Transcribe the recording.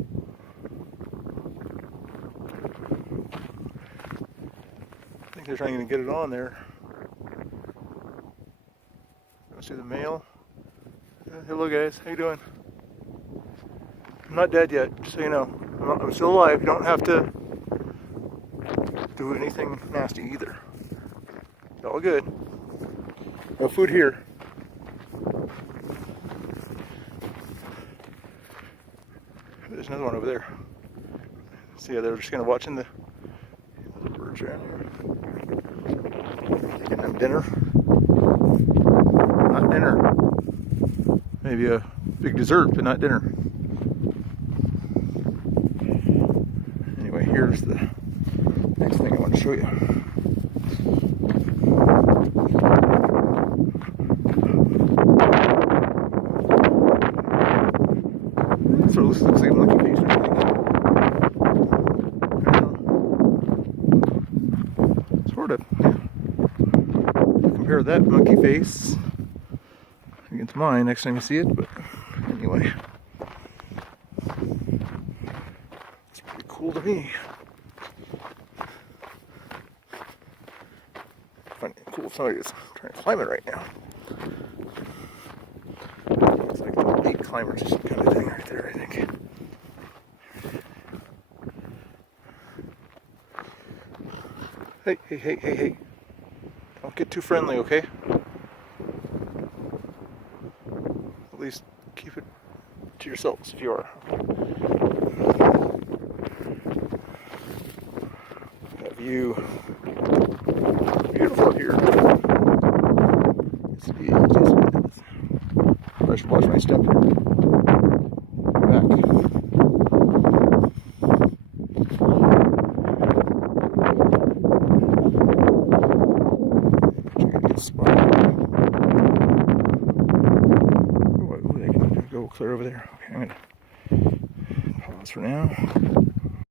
I think they're trying to get it on there. See the male. Hello guys, how you doing? I'm not dead yet, just so you know. I'm still alive. You don't have to do anything nasty either. It's all good. No food here. There's another one over there. See, they're just kind of watching the birds around here. Getting them dinner. Not dinner. Maybe a big dessert, but not dinner. Anyway, here's the next thing I want to show you. So this looks like a monkey face, I think. Sort of. Yeah. Compare that monkey face against mine next time you see it, but anyway. It's pretty cool to me. I find it cool if somebody is trying to climb it right now. It's like an elite climbers kind of thing right there, I think. Hey, hey, hey, hey, hey. Don't get too friendly, okay? At least keep it to yourselves if you are. That view. Beautiful here. I should watch my step here. Back. Ooh, they can go clear over there. Okay, I'm gonna pause for now.